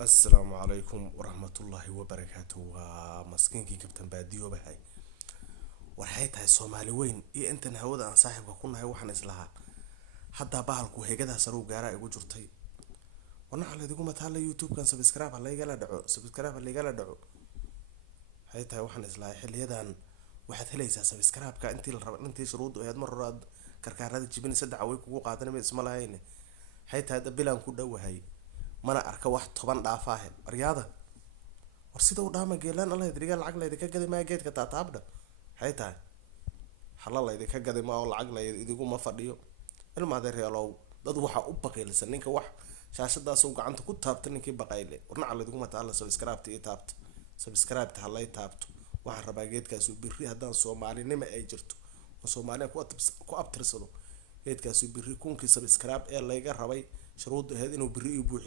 السلام عليكم ورحمة الله وبركاته ومسكينكي كابتن باديو بهاي ورحيتها الصومالي وين انت نهود انا صاحبك كنا هاي وحن اسلها حتى بحالكو هيجدا سرو غارا ايغو جرتي وانا على ديكو متالا يوتيوب كان سبسكرايب على يغلا دعو سبسكرايب على يغلا دعو هايتها وحن اسلها خليدان waxaad helaysaa subscribe-ka intii la rabo intii shuruud oo aad mar hore aad karkaarada jibin saddex way kugu qaadanay isma lahayn hay'adda bilan ku dhawahay mana arka wax 10 dhaafaahay aryaada war sida uu dhaama geelan Allah idriga lacag la idinka gaday ma geedka taataabda hay'adda xalal la idinka gaday ma oo lacag la idigu ma fadhiyo ilma adeereelow dad waxa u baqaysan ninka wax shaashadaas uu gacanta ku taabtay ninkii baqayle warna alla idigu ma taala subscribe-ta iyo taabta subscribe-ta halay taabto waxaan rabaa geedkaas uu biri hadaan Soomaalinimo ay jirto oo Soomaaliya ku abtirsado geedkaas uu biri kunkii subscribe ee layga rabay shuruud ahayd inuu biri u buuxiyo